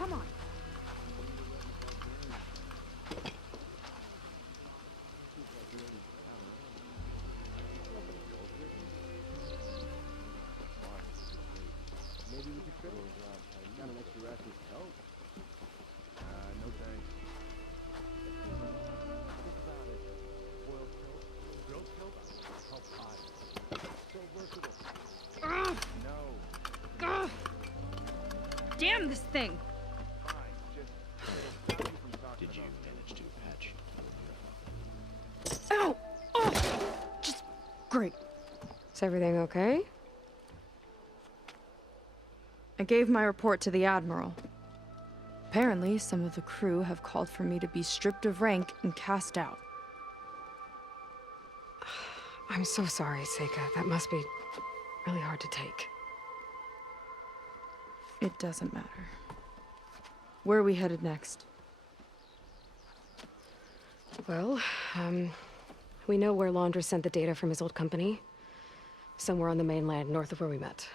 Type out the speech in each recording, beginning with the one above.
Come on. Maybe we could trip. Got an extra rascal coat? No thanks. Think about it. Boiled coat, grilled coat, help pie. So versatile. No. Damn this thing! Fine. Just it'll stop you from talking Did you about manage to patch? Ow! Oh! Just great. Is everything okay? I gave my report to the Admiral. Apparently, some of the crew have called for me to be stripped of rank and cast out. I'm so sorry, Seyka. That must be really hard to take. It doesn't matter. Where are we headed next? Well, we know where Laundra sent the data from his old company. Somewhere on the mainland, north of where we met.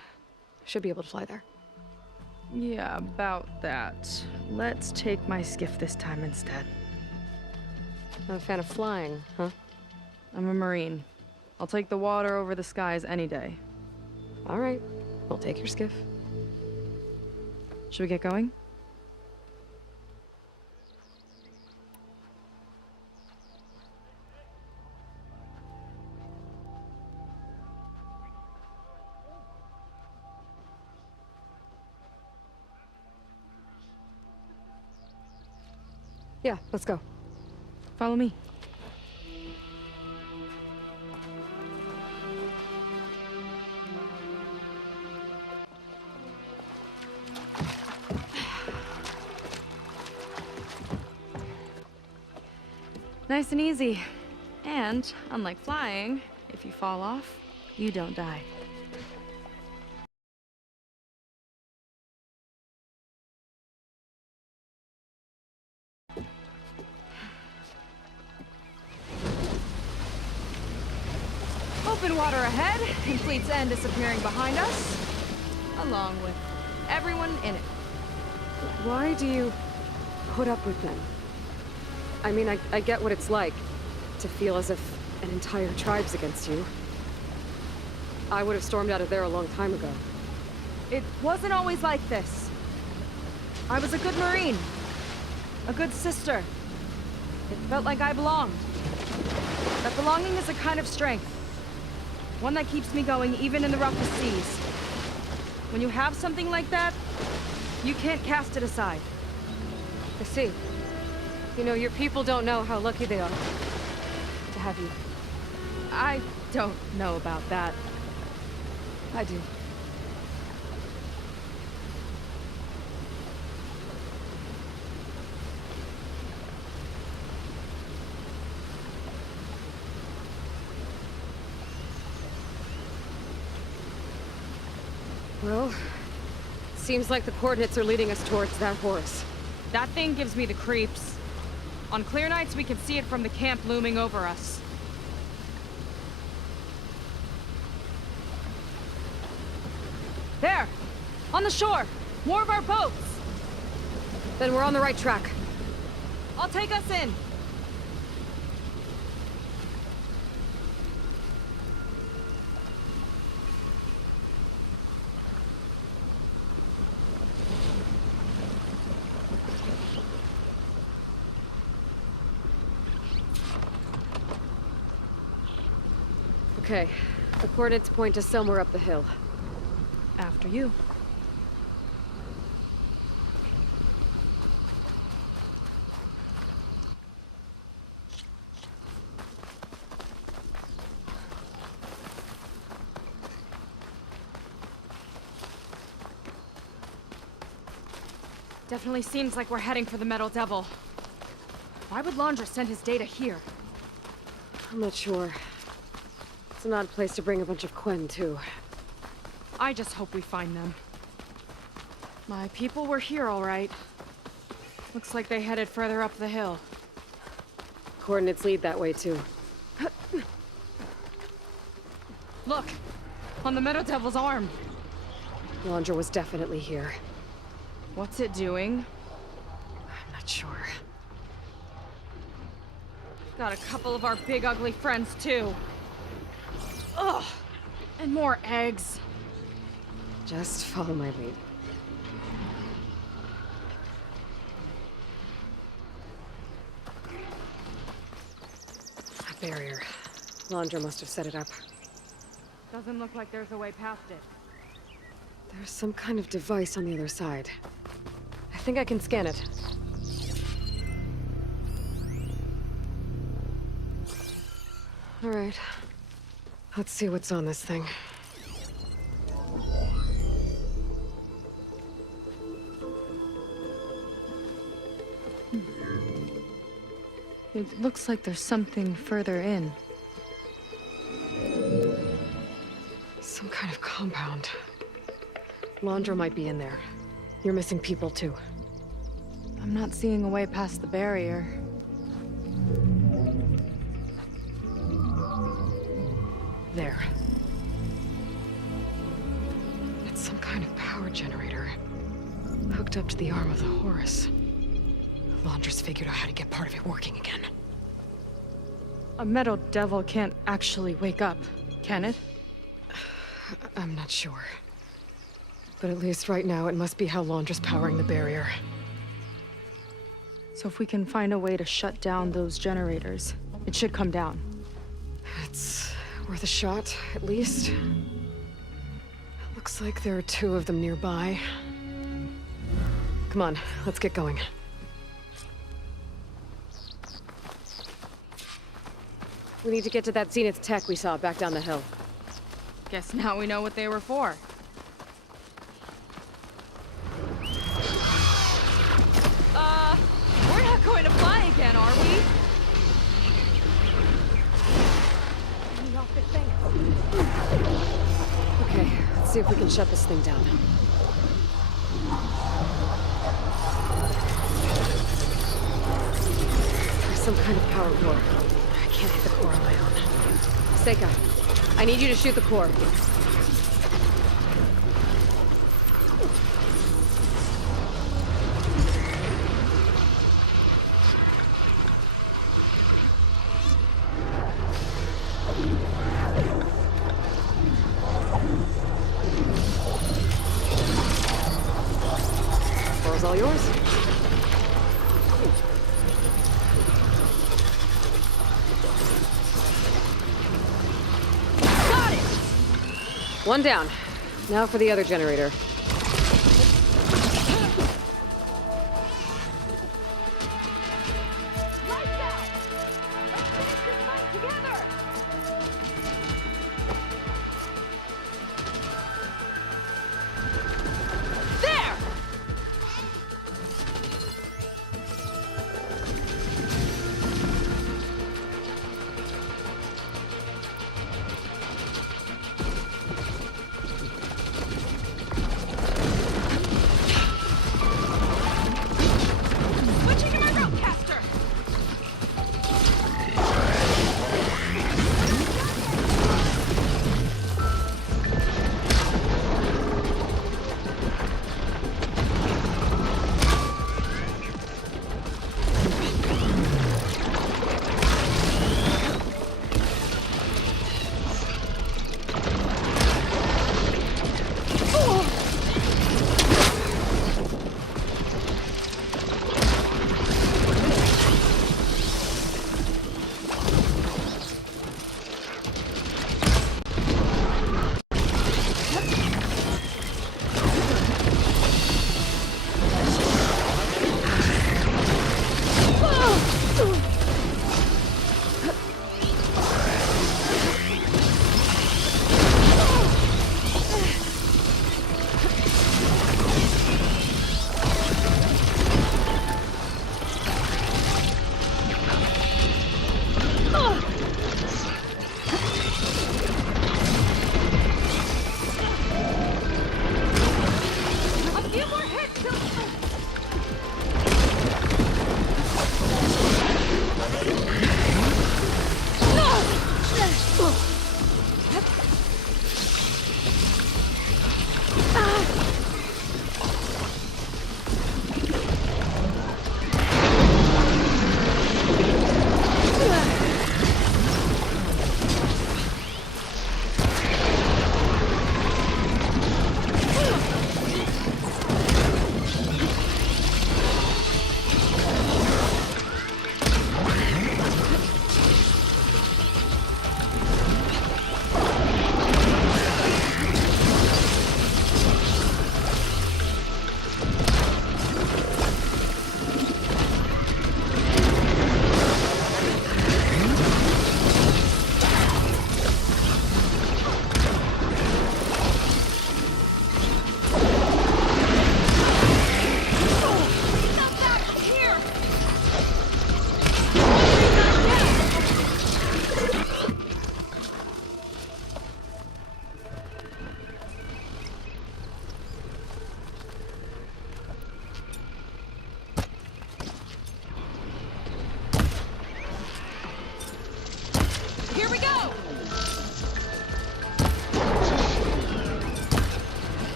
Should be able to fly there. Yeah, about that. Let's take my skiff this time instead. Not a fan of flying, huh? I'm a Marine. I'll take the water over the skies any day. All right, we'll take your skiff. Should we get going? Yeah, let's go. Follow me. Nice and easy. And, unlike flying, if you fall off, you don't die. Open water ahead, and Fleet's End disappearing behind us, along with everyone in it. Why do you put up with them? I mean, I get what it's like to feel as if an entire tribe's against you. I would have stormed out of there a long time ago. It wasn't always like this. I was a good Marine. A good sister. It felt like I belonged. That belonging is a kind of strength. One that keeps me going even in the roughest seas. When you have something like that, you can't cast it aside. I see. You know, your people don't know how lucky they are to have you. I don't know about that. I do. Well, seems like the coordinates are leading us towards that horse. That thing gives me the creeps. On clear nights, we can see it from the camp looming over us. There! On the shore! More of our boats! Then we're on the right track. I'll take us in! Okay, the coordinates point to somewhere up the hill. After you. Definitely seems like we're heading for the Metal Devil. Why would Laundra send his data here? I'm not sure. It's an odd place to bring a bunch of Quen, too. I just hope we find them. My people were here, all right. Looks like they headed further up the hill. Coordinates lead that way, too. Look! On the Meadow Devil's arm! Laundra was definitely here. What's it doing? I'm not sure. Got a couple of our big ugly friends too. Ugh! And more eggs. Just follow my lead. A barrier. Laundra must have set it up. Doesn't look like there's a way past it. There's some kind of device on the other side. I think I can scan it. All right. Let's see what's on this thing. It looks like there's something further in. Some kind of compound. Laundra might be in there. You're missing people too. I'm not seeing a way past the barrier. There. It's some kind of power generator. Hooked up to the arm of the Horus. Laundra's figured out how to get part of it working again. A metal devil can't actually wake up, can it? I'm not sure. But at least right now, it must be how Laundra's powering the barrier. So if we can find a way to shut down those generators, it should come down. It's worth a shot, at least. Looks like there are 2 of them nearby. Come on, let's get going. We need to get to that Zenith tech we saw back down the hill. Guess now we know what they were for. We're not going to fly again, are we? Getting off this thing. Okay, let's see if we can shut this thing down. There's some kind of power core. I can't hit the core on my own. Seyka, I need you to shoot the core. Core's all yours. Got it! One down. Now for the other generator. Lights out! Let's finish this fight together! There!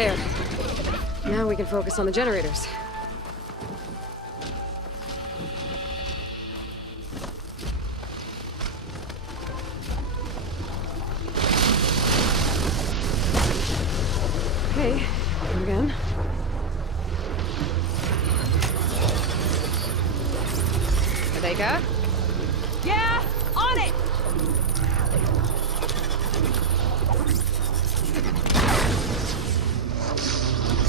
There. Now we can focus on the generators. Okay, again. Seyka? Yeah, on it!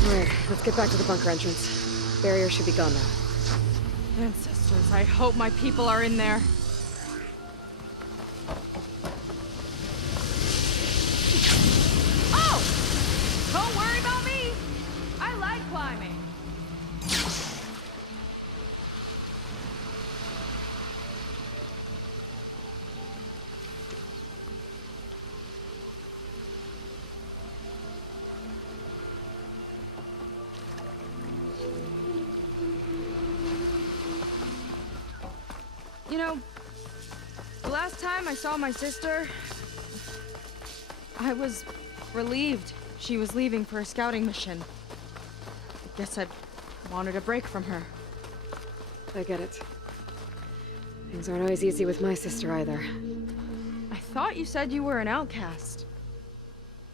Alright, let's get back to the bunker entrance. Barrier should be gone now. Ancestors, I hope my people are in there. Oh! Don't worry about me! I like climbing. You know, the last time I saw my sister, I was relieved she was leaving for a scouting mission. I guess I'd wanted a break from her. I get it. Things aren't always easy with my sister either. I thought you said you were an outcast.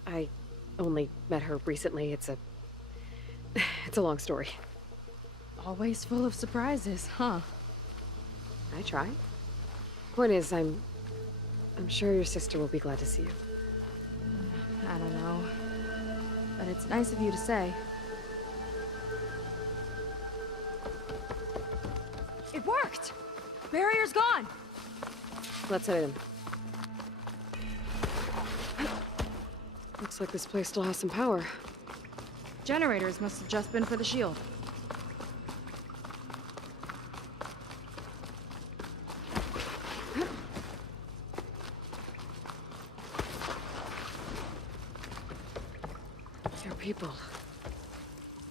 I only met her recently. It's a long story. Always full of surprises, huh? I try. Point is, I'm sure your sister will be glad to see you. I don't know. But it's nice of you to say. It worked! Barrier's gone! Let's head in. Looks like this place still has some power. Generators must have just been for the shield. There are people.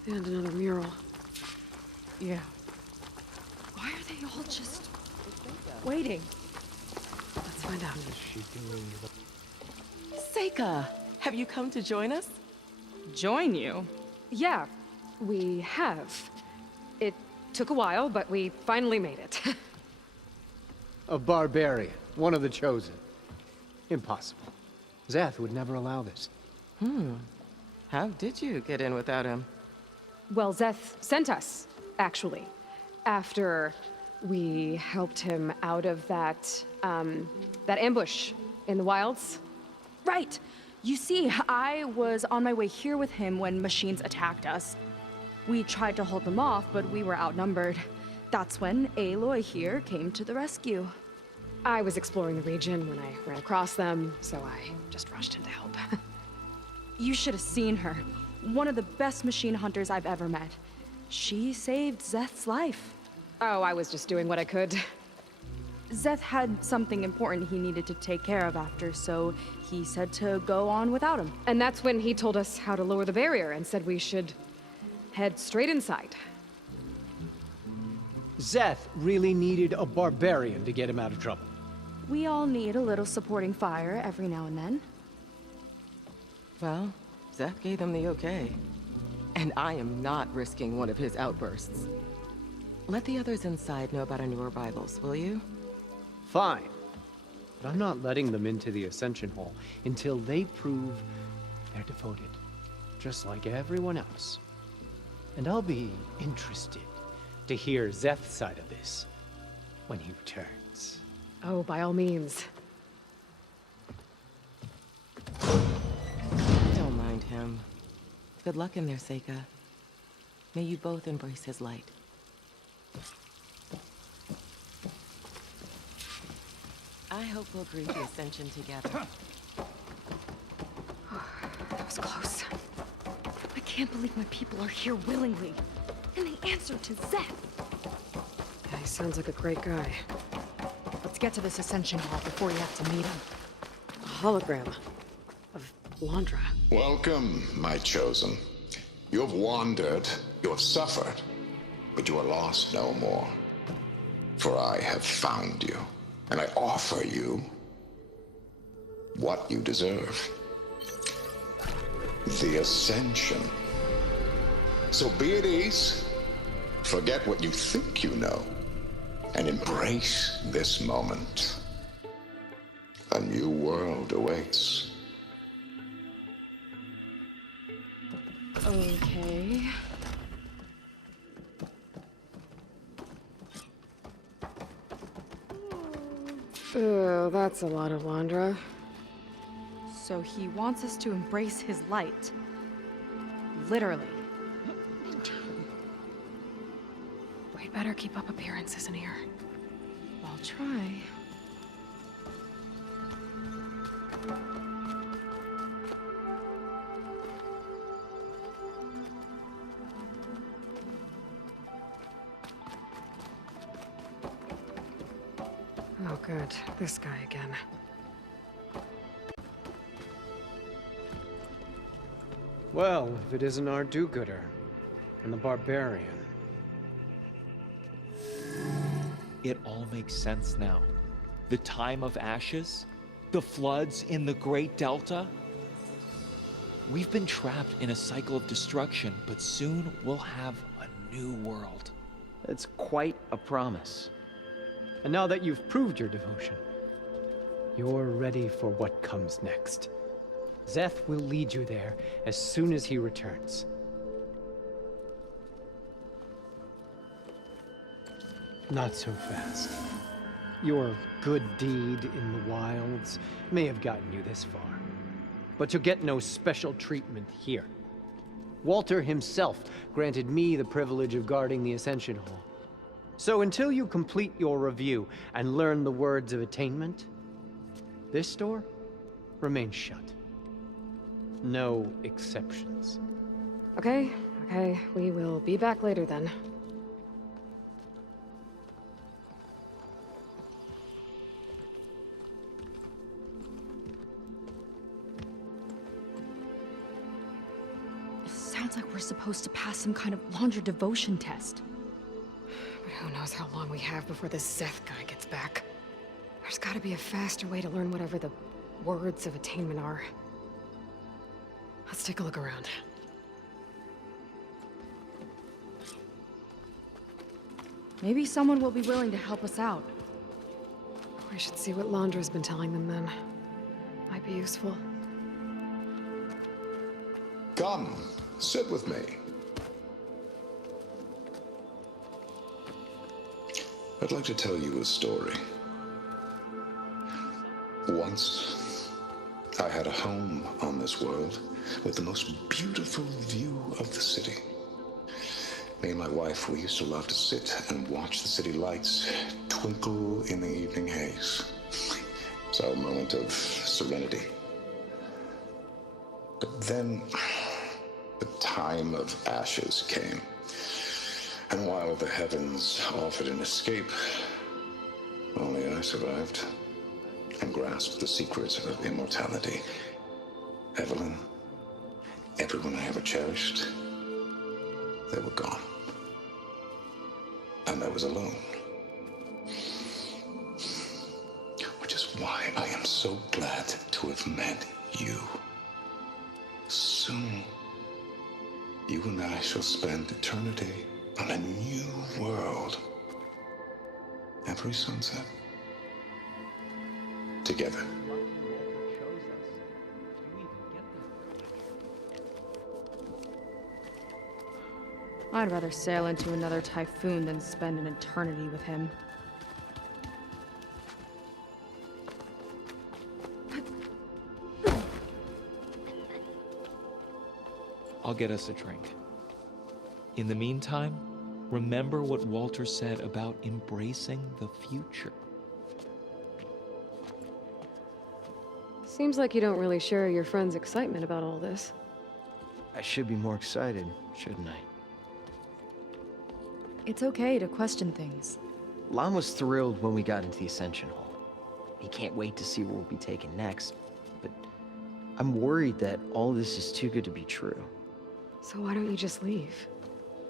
And another mural. Yeah. Why are they all just waiting? Let's find out. Seyka, have you come to join us? Join you? Yeah, we have. It took a while, but we finally made it. A barbarian, one of the chosen. Impossible. Zeth would never allow this. How did you get in without him? Well, Zeth sent us, actually, after we helped him out of that ambush in the wilds. Right. You see, I was on my way here with him when machines attacked us. We tried to hold them off, but we were outnumbered. That's when Aloy here came to the rescue. I was exploring the region when I ran across them, so I just rushed in to help. You should have seen her. One of the best machine hunters I've ever met. She saved Zeth's life. Oh, I was just doing what I could. Zeth had something important he needed to take care of after, so he said to go on without him. And that's when he told us how to lower the barrier and said we should head straight inside. Zeth really needed a barbarian to get him out of trouble. We all need a little supporting fire every now and then. Well, Zeth gave them the okay. And I am not risking one of his outbursts. Let the others inside know about our new arrivals, will you? Fine. But I'm not letting them into the Ascension Hall until they prove they're devoted, just like everyone else. And I'll be interested to hear Zeth's side of this when he returns. Oh, by all means. Don't mind him. Good luck in there, Seyka. May you both embrace his light. I hope we'll greet the Ascension together. That was close. I can't believe my people are here willingly. And they answered to Zeth. Yeah, he sounds like a great guy. Let's get to this Ascension Hall before you have to meet him. A hologram of Landra. Welcome, my chosen. You have wandered, you have suffered, but you are lost no more. For I have found you, and I offer you what you deserve. the Ascension. So be at ease, forget what you think you know, and embrace this moment. A new world awaits. Okay. Oh, that's a lot of Landra. So he wants us to embrace his light. Literally. We'd better keep up appearances in here. I'll try. Oh, good. This guy again. Well, if it isn't our do-gooder and the barbarian. It all makes sense now. The time of ashes, the floods in the Great Delta. We've been trapped in a cycle of destruction, but soon we'll have a new world. It's quite a promise. And now that you've proved your devotion, you're ready for what comes next. Szeth will lead you there as soon as he returns. Not so fast. Your good deed in the wilds may have gotten you this far, but you'll get no special treatment here. Walter himself granted me the privilege of guarding the Ascension Hall. So until you complete your review and learn the words of attainment, this door remains shut. No exceptions. Okay, we will be back later then. Sounds like we're supposed to pass some kind of Landra devotion test. But who knows how long we have before this Szeth guy gets back. There's gotta be a faster way to learn whatever the words of attainment are. Let's take a look around. Maybe someone will be willing to help us out. We should see what Landra's been telling them then. Might be useful. Come, sit with me. I'd like to tell you a story. Once, I had a home on this world with the most beautiful view of the city. Me and my wife, we used to love to sit and watch the city lights twinkle in the evening haze. It's our moment of serenity. But then, the time of ashes came. And while the heavens offered an escape, only I survived and grasped the secret of immortality. Evelyn, everyone I ever cherished, they were gone. And I was alone. Which is why I am so glad to have met you. Soon, you and I shall spend eternity on a new world. Every sunset. Together. I'd rather sail into another typhoon than spend an eternity with him. I'll get us a drink. In the meantime, remember what Walter said about embracing the future. Seems like you don't really share your friend's excitement about all this. I should be more excited, shouldn't I? It's okay to question things. Lon was thrilled when we got into the Ascension Hall. He can't wait to see where we'll be taken next, but I'm worried that all this is too good to be true. So why don't you just leave?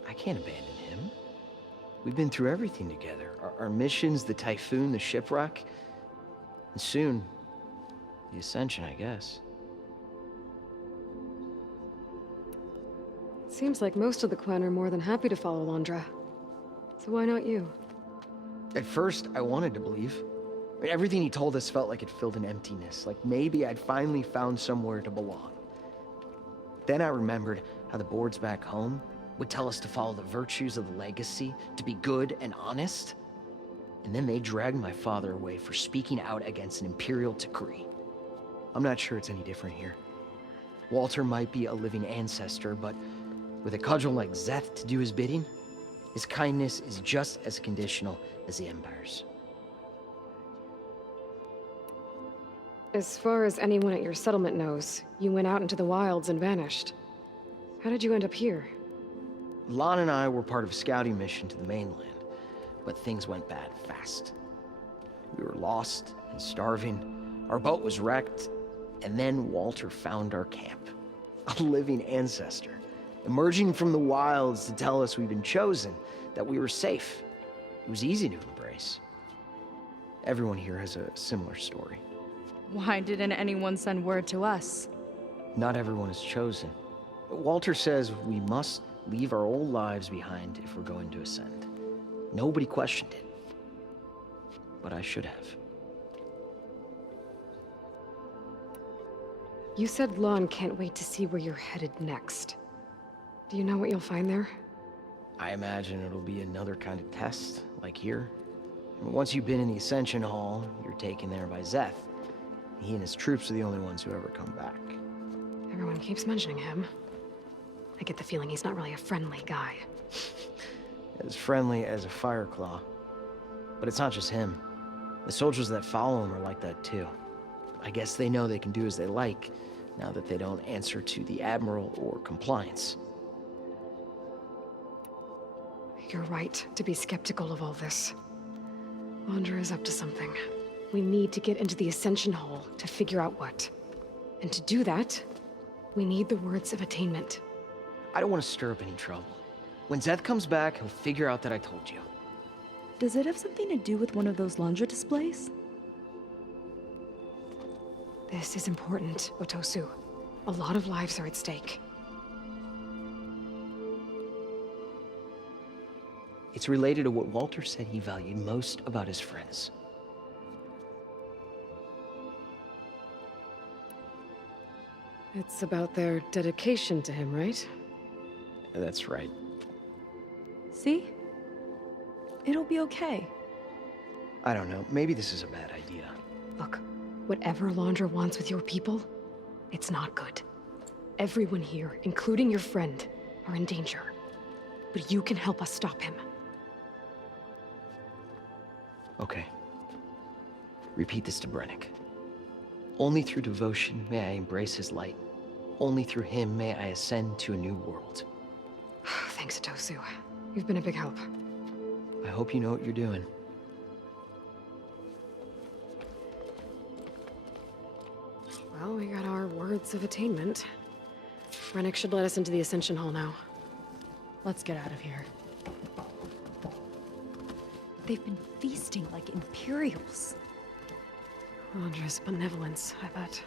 I can't abandon him. We've been through everything together. Our missions, the typhoon, the shipwreck, and soon, the Ascension, I guess. Seems like most of the clan are more than happy to follow Londra. So why not you? At first, I wanted to believe. I mean, everything he told us felt like it filled an emptiness, like maybe I'd finally found somewhere to belong. Then I remembered how the boards back home would tell us to follow the virtues of the legacy, to be good and honest. And then they dragged my father away for speaking out against an imperial decree. I'm not sure it's any different here. Walter might be a living ancestor, but with a cudgel like Szeth to do his bidding, his kindness is just as conditional as the Empire's. As far as anyone at your settlement knows, you went out into the wilds and vanished. How did you end up here? Lon and I were part of a scouting mission to the mainland, but things went bad fast. We were lost and starving, our boat was wrecked, and then Walter found our camp. A living ancestor, emerging from the wilds to tell us we'd been chosen, that we were safe. It was easy to embrace. Everyone here has a similar story. Why didn't anyone send word to us? Not everyone is chosen. Walter says we must leave our old lives behind if we're going to ascend. Nobody questioned it. But I should have. You said Lon can't wait to see where you're headed next. Do you know what you'll find there? I imagine it'll be another kind of test, like here. Once you've been in the Ascension Hall, you're taken there by Szeth. He and his troops are the only ones who ever come back. Everyone keeps mentioning him. I get the feeling he's not really a friendly guy. As friendly as a Fireclaw. But it's not just him. The soldiers that follow him are like that too. I guess they know they can do as they like, now that they don't answer to the Admiral or Compliance. You're right to be skeptical of all this. Londra is up to something. We need to get into the Ascension Hall to figure out what. And to do that, we need the words of attainment. I don't want to stir up any trouble. When Szeth comes back, he'll figure out that I told you. Does it have something to do with one of those Londra displays? This is important, Otosu. A lot of lives are at stake. It's related to what Walter said he valued most about his friends. It's about their dedication to him, right? That's right. See? It'll be okay. I don't know. Maybe this is a bad idea. Look, whatever Londra wants with your people, it's not good. Everyone here, including your friend, are in danger. But you can help us stop him. Okay. Repeat this to Brennick. Only through devotion may I embrace his light. Only through him may I ascend to a new world. Thanks, Otosu. You've been a big help. I hope you know what you're doing. Well, we got our words of attainment. Brennick should let us into the Ascension Hall now. Let's get out of here. They've been feasting like Imperials. Londra's benevolence, I bet.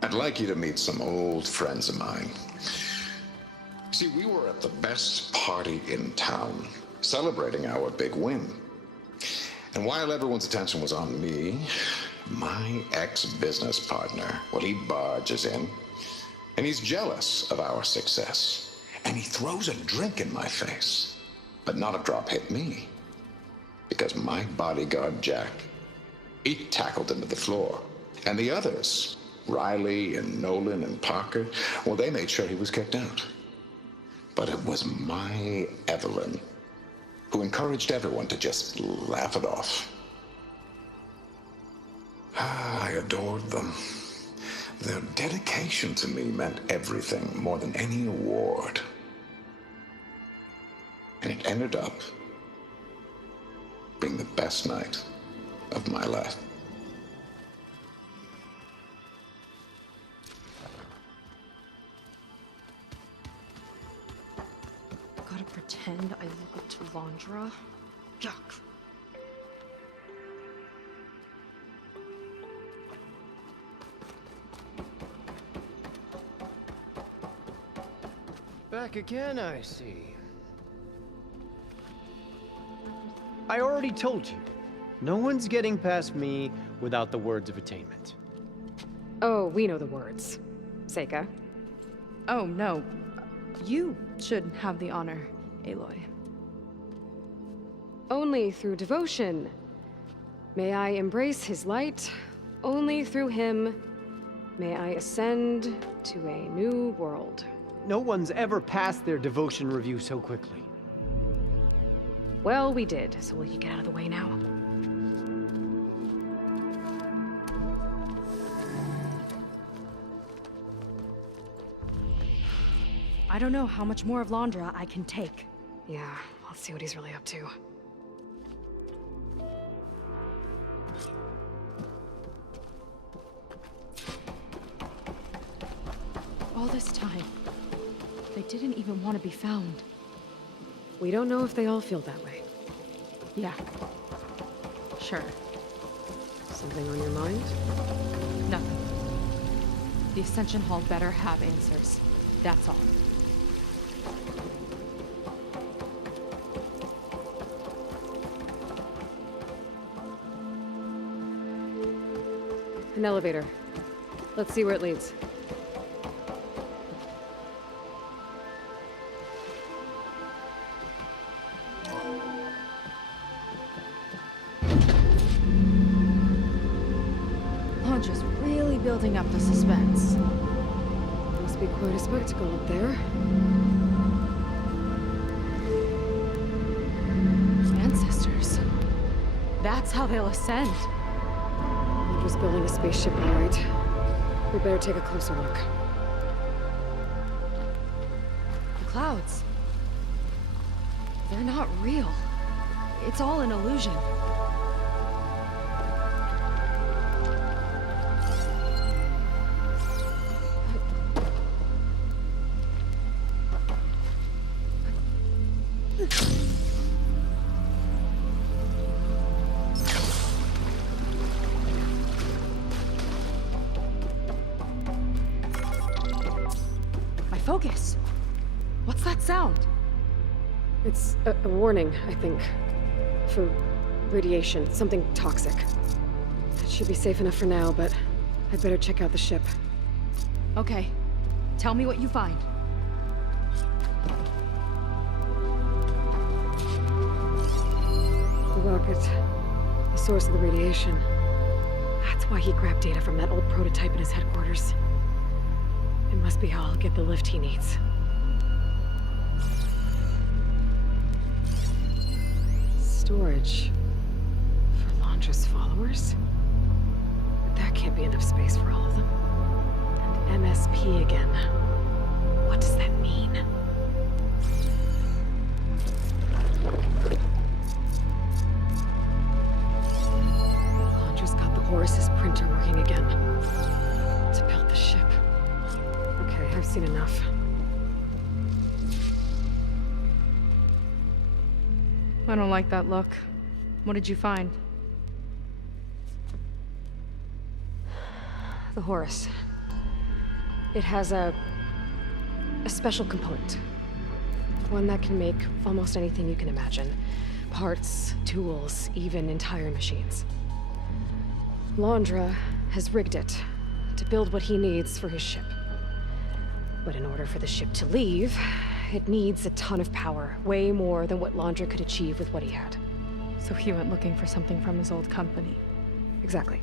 I'd like you to meet some old friends of mine. See, we were at the best party in town, celebrating our big win. And while everyone's attention was on me, my ex-business partner, well, he barges in, and he's jealous of our success. And he throws a drink in my face, but not a drop hit me. Because my bodyguard, Jack, he tackled him to the floor. And the others, Riley and Nolan and Parker, well, they made sure he was kicked out. But it was my Evelyn who encouraged everyone to just laugh it off. I adored them. Their dedication to me meant everything, more than any award. And it ended up being the best night of my life. Gotta pretend I look up to Londra. Yuck. Back again, I see. I already told you. No one's getting past me without the words of attainment. Oh, we know the words. Seyka. Oh, no. You should have the honor, Aloy. Only through devotion may I embrace his light. Only through him may I ascend to a new world. No one's ever passed their devotion review so quickly. Well, we did, so will you get out of the way now? I don't know how much more of Londra I can take. Yeah, let's see what he's really up to. All this time, they didn't even want to be found. We don't know if they all feel that way. Yeah. Sure. Something on your mind? Nothing. The Ascension Hall better have answers. That's all. An elevator. Let's see where it leads. Londra's really building up the suspense. Must be quite a spectacle up there. Ancestors. That's how they'll ascend. Londra's building a spaceship, all right. We better take a closer look. The clouds. They're not real. It's all an illusion. Focus. What's that sound? It's a warning, I think. For radiation, something toxic. It should be safe enough for now, but I'd better check out the ship. Okay. Tell me what you find. The rocket. The source of the radiation. That's why he grabbed data from that old prototype in his headquarters. It must be how I'll get the lift he needs. Storage. For Londra's followers? But that can't be enough space for all of them. And MSP again. What does that mean? Londra's got the Horus's printer working again. To build the ship. Okay, I've seen enough. I don't like that look. What did you find? The Horus. It has a special component. One that can make almost anything you can imagine. Parts, tools, even entire machines. Londra has rigged it to build what he needs for his ship. But in order for the ship to leave, it needs a ton of power, way more than what Londra could achieve with what he had. So he went looking for something from his old company. Exactly.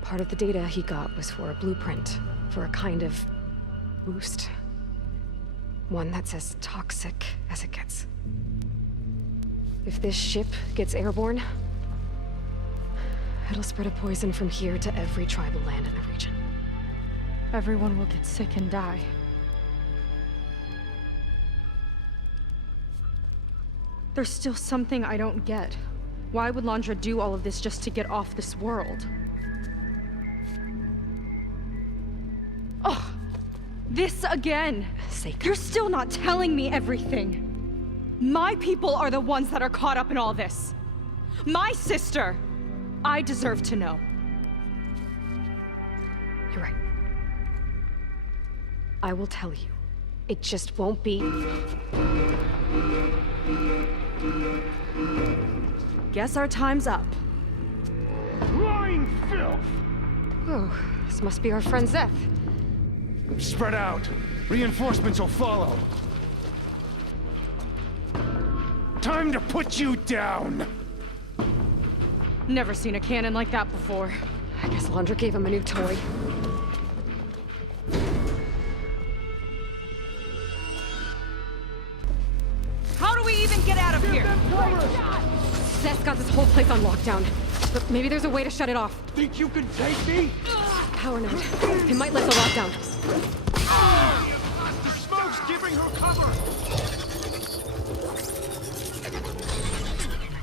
Part of the data he got was for a blueprint, for a kind of boost. One that's as toxic as it gets. If this ship gets airborne, It'll spread a poison from here to every tribal land in the region. Everyone will get sick and die. There's still something I don't get. Why would Landra do all of this just to get off this world? Oh, this again! Seyka. You're still not telling me everything. My people are the ones that are caught up in all this. My sister! I deserve to know. You're right. I will tell you. It just won't be... Guess our time's up. Lying filth! Oh, this must be our friend Zeth. Spread out. Reinforcements will follow. Time to put you down! Never seen a cannon like that before. I guess Landra gave him a new toy. How do we even get out of here? Zeth's got this whole place on lockdown. But maybe there's a way to shut it off. Think you can take me? Power node. It might lift the lockdown. The smoke's giving her cover!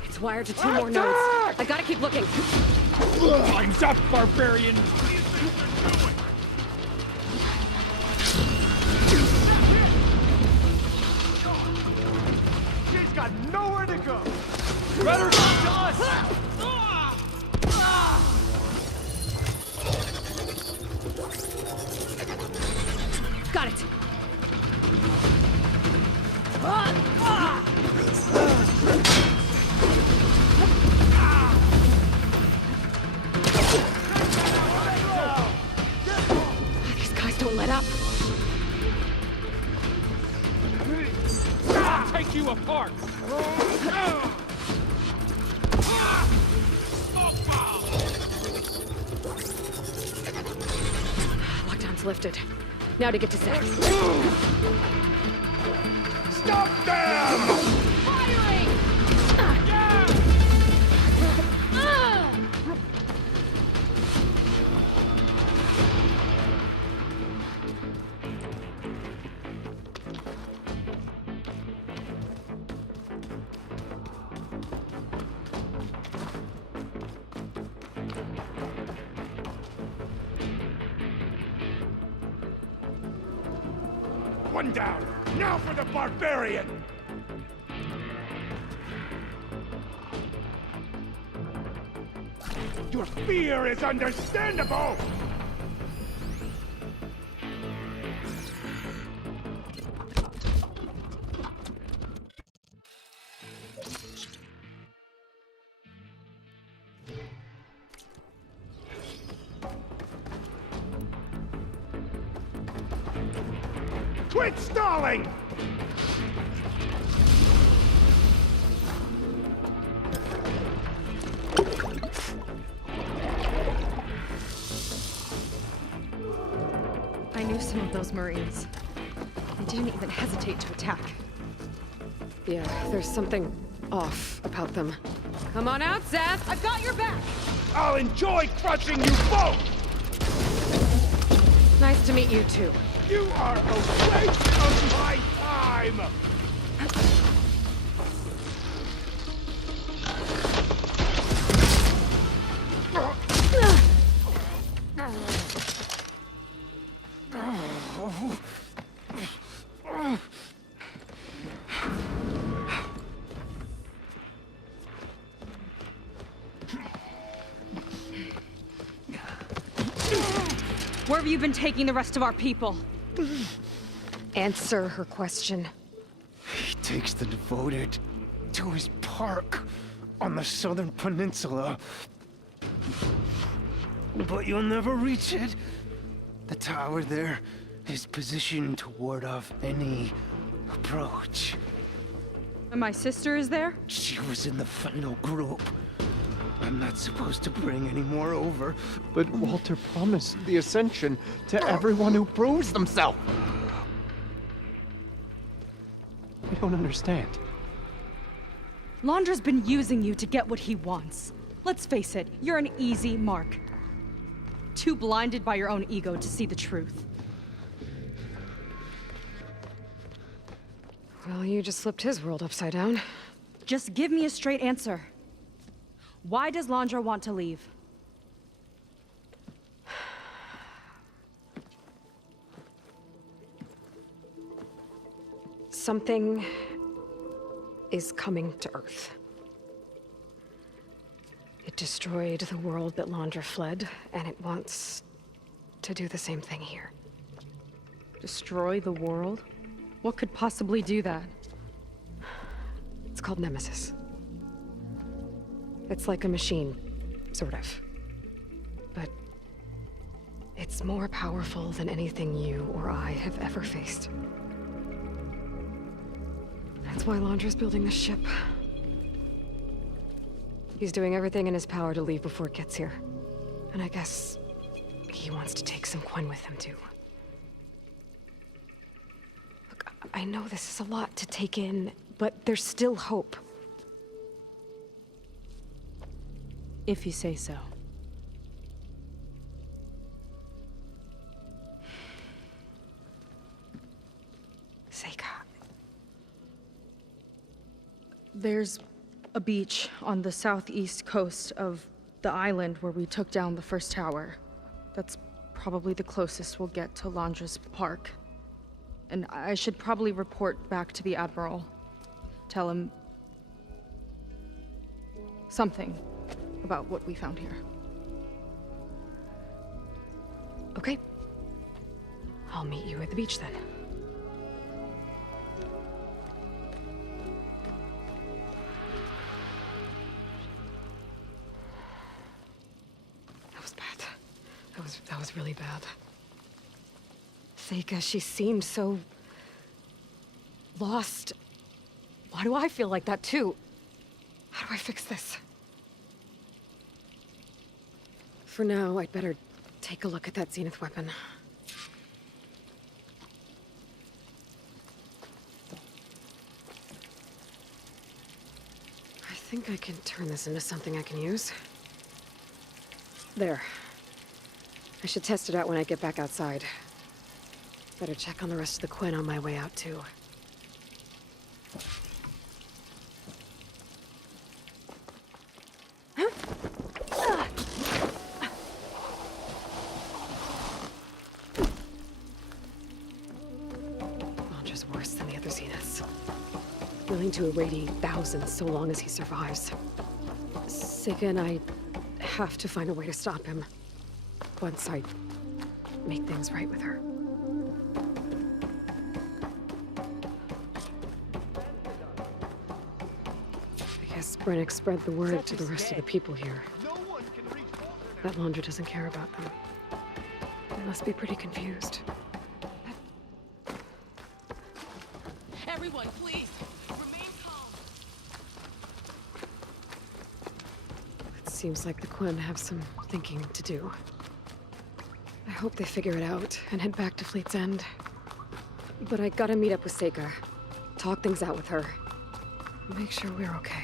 It's wired to 2 more nodes. I gotta keep looking. Time's up, barbarian! She's got nowhere to go! Better come to us! Got it. These guys don't let up. I'll take you apart! Lockdown's lifted. Now to get to Zeth. Stop them! One down! Now for the barbarian! Your fear is understandable! Quit stalling! I knew some of those Marines. They didn't even hesitate to attack. Yeah, there's something off about them. Come on out, Zeth! I've got your back! I'll enjoy crushing you both! Nice to meet you, too. You are a waste of my time! Where have you been taking the rest of our people? Answer her question. He takes the devoted to his park on the southern peninsula. But you'll never reach it. The tower there is positioned to ward off any approach. And my sister is there? She was in the final group. I'm not supposed to bring any more over. But Walter promised the Ascension to everyone who proves themselves. I don't understand. Landra's been using you to get what he wants. Let's face it, you're an easy mark. Too blinded by your own ego to see the truth. Well, you just flipped his world upside down. Just give me a straight answer. Why does Landra want to leave? Something is coming to Earth. It destroyed the world that Landra fled, and it wants to do the same thing here. Destroy the world? What could possibly do that? It's called Nemesis. It's like a machine, sort of. But it's more powerful than anything you or I have ever faced. That's why Landra's building this ship. He's doing everything in his power to leave before it gets here. And I guess he wants to take some Quen with him, too. Look, I know this is a lot to take in, but there's still hope. If you say so. Seyka. There's a beach on the southeast coast of the island where we took down the first tower. That's probably the closest we'll get to Landra's park. And I should probably report back to the Admiral. Tell him something about what we found here. Okay. I'll meet you at the beach then. That was bad. That was really bad. Seyka, she seemed so lost. Why do I feel like that too? How do I fix this? For now, I'd better take a look at that Zenith weapon. I think I can turn this into something I can use. There. I should test it out when I get back outside. Better check on the rest of the Quen on my way out, too. Landra's worse than the other Zeniths. Willing to irradiate thousands so long as he survives. Seyka and I have to find a way to stop him. Once I make things right with her. I guess Brennick spread the word to the rest of the people here. That Landra doesn't care about them. They must be pretty confused. Everyone, please, remain calm. It seems like the Quen have some thinking to do. I hope they figure it out and head back to Fleet's End. But I gotta meet up with Seyka, talk things out with her, make sure we're okay.